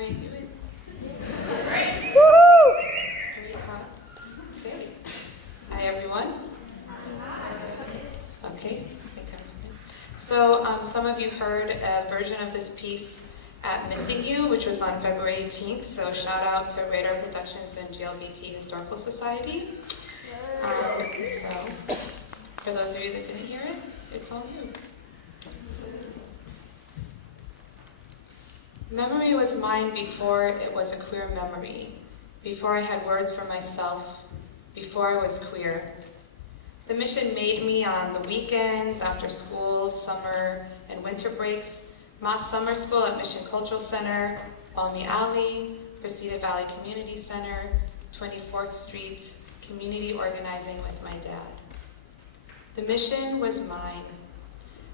are you doing? Great. Woo! Very hot. Okay. Hi, everyone. Okay. So some of you heard a version of this piece at Missing You, which was on February 18th. So shout out to Radar Productions and GLBT Historical Society. So for those of you that didn't hear it, it's all you. Memory was mine before it was a queer memory, before I had words for myself, before I was queer. The mission made me on the weekends, after school, summer, and winter breaks, Mott's Summer School at Mission Cultural Center, Balmy Alley, Reseda Valley Community Center, 24th Street, community organizing with my dad. The mission was mine.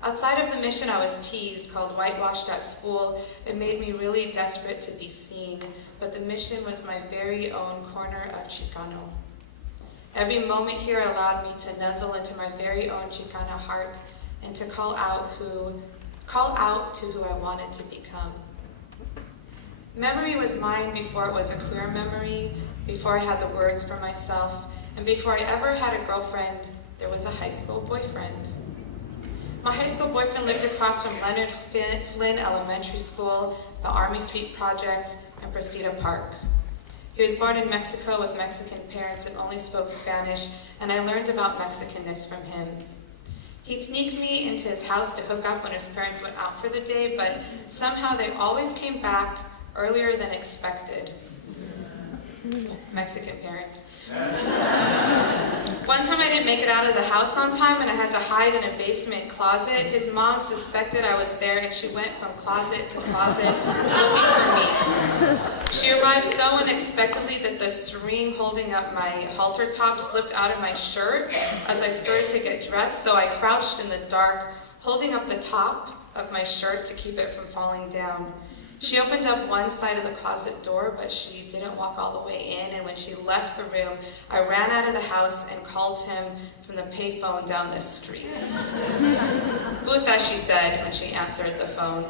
Outside of the mission, I was teased, called whitewashed at school. It made me really desperate to be seen, but the mission was my very own corner of Xicana. Every moment here allowed me to nuzzle into my very own Xicana heart and to call out to who I wanted to become. Memory was mine before it was a queer memory, before I had the words for myself, and before I ever had a girlfriend, there was a high school boyfriend. My high school boyfriend lived across from Leonard Flynn Elementary School, the Army Street Projects, and Reseda Park. He was born in Mexico with Mexican parents and only spoke Spanish, and I learned about Mexicanness from him. He'd sneak me into his house to hook up when his parents went out for the day, but somehow they always came back earlier than expected. Mexican parents. One time I didn't make it out of the house on time and I had to hide in a basement closet. His mom suspected I was there and she went from closet to closet looking for me. She arrived so unexpectedly that the string holding up my halter top slipped out of my shirt as I skirted to get dressed, so I crouched in the dark, holding up the top of my shirt to keep it from falling down. She opened up one side of the closet door, but she didn't walk all the way in, and when she left the room, I ran out of the house and called him from the payphone down the street. Puta, she said when she answered the phone.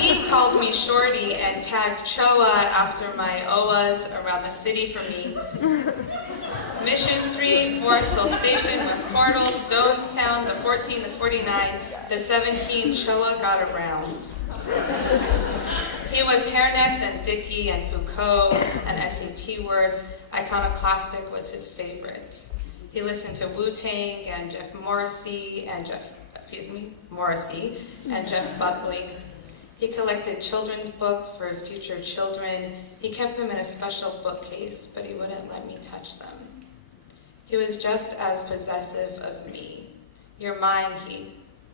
He called me Shorty and tagged Choa after my OAs around the city for me. Mission Street, Forest Hill Station, West Portal, Stonestown, the 14, the 49, the 17, Choa got around. He was hairnets and Dickey and Foucault and SAT words. Iconoclastic was his favorite. He listened to Wu-Tang and Morrissey and Jeff Buckley. He collected children's books for his future children. He kept them in a special bookcase, but he wouldn't let me touch them. He was just as possessive of me. You're mine, he'd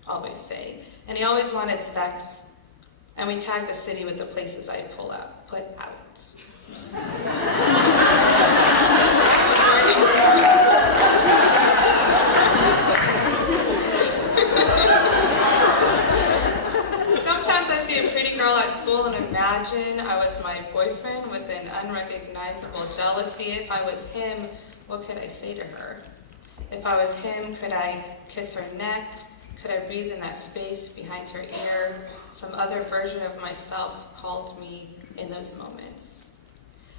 always say. And he always wanted sex. And we tagged the city with the places I'd put out. Sometimes I see a pretty girl at school and imagine I was my boyfriend with an unrecognizable jealousy. If I was him, what could I say to her? If I was him, could I kiss her neck? Could I breathe in that space behind her ear? Some other version of myself called me in those moments.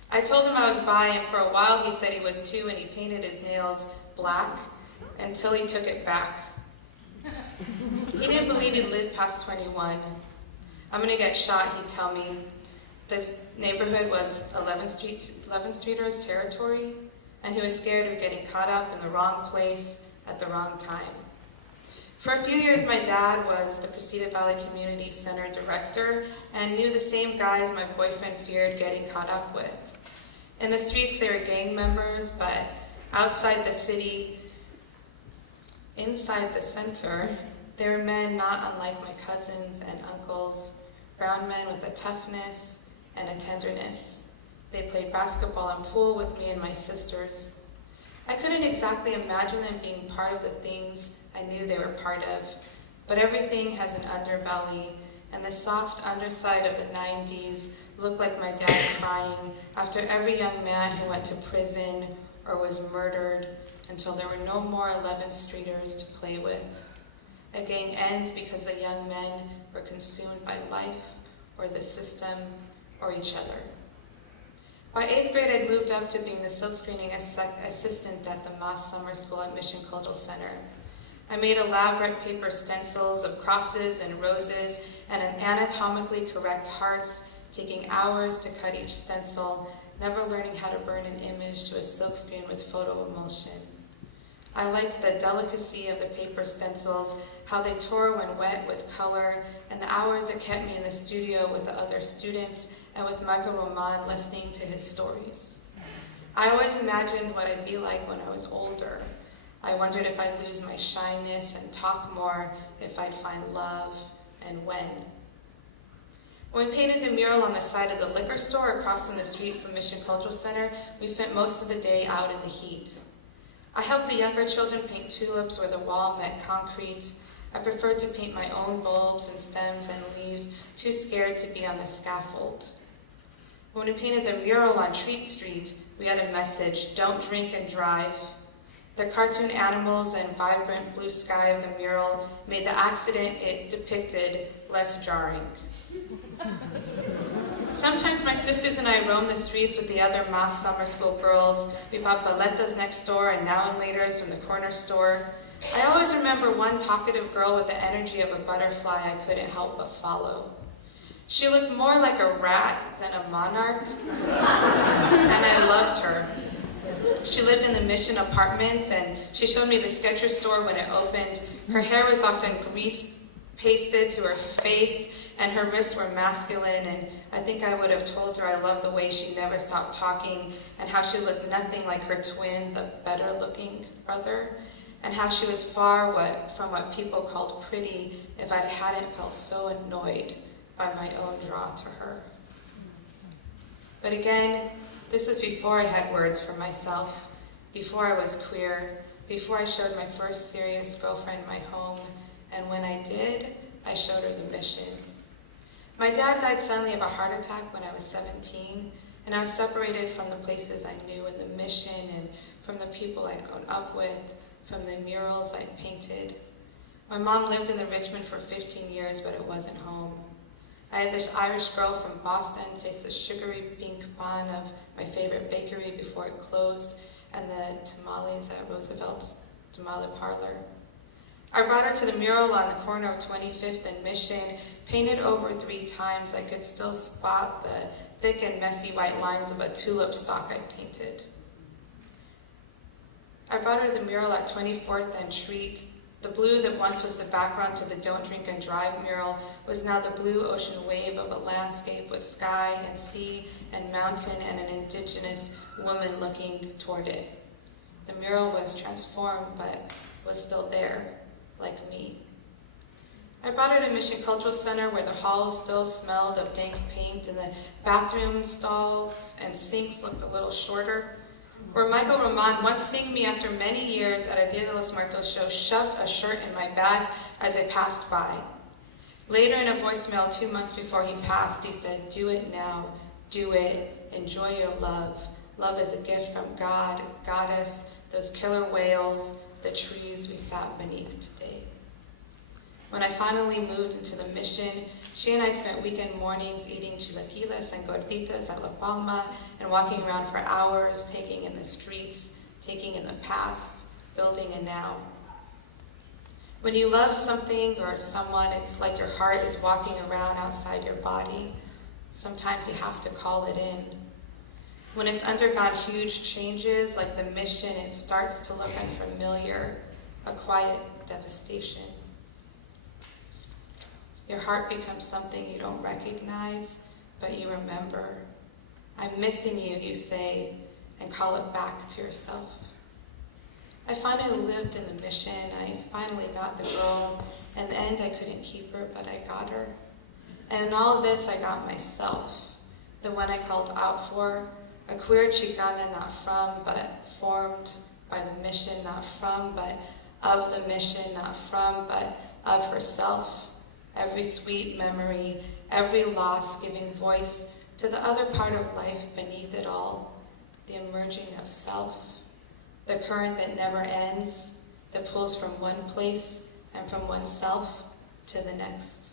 I told him I was bi, and for a while he said he was too, and he painted his nails black until he took it back. He didn't believe he'd live past 21. I'm gonna get shot, he'd tell me. This neighborhood was 11th Streeters territory, and he was scared of getting caught up in the wrong place at the wrong time. For a few years, my dad was the Reseda Valley Community Center director and knew the same guys my boyfriend feared getting caught up with. In the streets, they were gang members, but outside the city, inside the center, they were men not unlike my cousins and uncles, brown men with a toughness and a tenderness. They played basketball and pool with me and my sisters. I couldn't exactly imagine them being part of the things I knew they were part of, but everything has an underbelly, and the soft underside of the 90s looked like my dad crying after every young man who went to prison or was murdered until there were no more 11th Streeters to play with. A gang ends because the young men were consumed by life, or the system, or each other. By 8th grade, I'd moved up to being the silkscreening assistant at the Moss Summer School at Mission Cultural Center. I made elaborate paper stencils of crosses and roses and anatomically correct hearts, taking hours to cut each stencil, never learning how to burn an image to a silkscreen with photo emulsion. I liked the delicacy of the paper stencils, how they tore when wet with color, and the hours it kept me in the studio with the other students and with Michael Roman listening to his stories. I always imagined what I'd be like when I was older. I wondered if I'd lose my shyness and talk more, if I'd find love, and when. When we painted the mural on the side of the liquor store across from the street from Mission Cultural Center, we spent most of the day out in the heat. I helped the younger children paint tulips where the wall met concrete. I preferred to paint my own bulbs and stems and leaves, too scared to be on the scaffold. When we painted the mural on Treat Street, we had a message: don't drink and drive. The cartoon animals and vibrant blue sky of the mural made the accident it depicted less jarring. Sometimes my sisters and I roamed the streets with the other Moss Summer School girls. We bought paletas next door and now and laters from the corner store. I always remember one talkative girl with the energy of a butterfly I couldn't help but follow. She looked more like a rat than a monarch, and I loved her. She lived in the Mission Apartments, and she showed me the Skechers store when it opened. Her hair was often grease pasted to her face, and her wrists were masculine, and I think I would have told her I loved the way she never stopped talking, and how she looked nothing like her twin, the better-looking brother, and how she was far from what people called pretty if I hadn't felt so annoyed by my own draw to her. But again, this was before I had words for myself, before I was queer, before I showed my first serious girlfriend my home, and when I did, I showed her the mission. My dad died suddenly of a heart attack when I was 17, and I was separated from the places I knew in the mission and from the people I'd grown up with, from the murals I'd painted. My mom lived in the Richmond for 15 years, but it wasn't home. I had this Irish girl from Boston taste the sugary pink bun of my favorite bakery before it closed, and the tamales at Roosevelt's tamale parlor. I brought her to the mural on the corner of 25th and Mission. Painted over 3 times, I could still spot the thick and messy white lines of a tulip stalk I painted. I brought her to the mural at 24th and Treat. The blue that once was the background to the Don't Drink and Drive mural was now the blue ocean wave of a landscape with sky and sea and mountain and an indigenous woman looking toward it. The mural was transformed, but was still there, like me. I brought her to Mission Cultural Center, where the halls still smelled of dank paint and the bathroom stalls and sinks looked a little shorter, where Michael Roman, once seeing me after many years at a Dia de los Muertos show, shoved a shirt in my bag as I passed by. Later in a voicemail 2 months before he passed, he said, "Do it now, do it, enjoy your love. Love is a gift from God, Goddess, those killer whales, the trees we sat beneath today." When I finally moved into the Mission, she and I spent weekend mornings eating chilaquiles and gorditas at La Palma and walking around for hours, taking in the streets, taking in the past, building a now. When you love something or someone, it's like your heart is walking around outside your body. Sometimes you have to call it in. When it's undergone huge changes, like the Mission, it starts to look unfamiliar, a quiet devastation. Your heart becomes something you don't recognize, but you remember. "I'm missing you," you say, and call it back to yourself. I finally lived in the Mission. I finally got the girl. In the end, I couldn't keep her, but I got her. And in all of this, I got myself, the one I called out for, a queer Xicana, not from, but formed by the Mission, not from, but of the Mission, not from, but of herself. Every sweet memory, every loss giving voice to the other part of life beneath it all, the emerging of self, the current that never ends, that pulls from one place and from oneself to the next.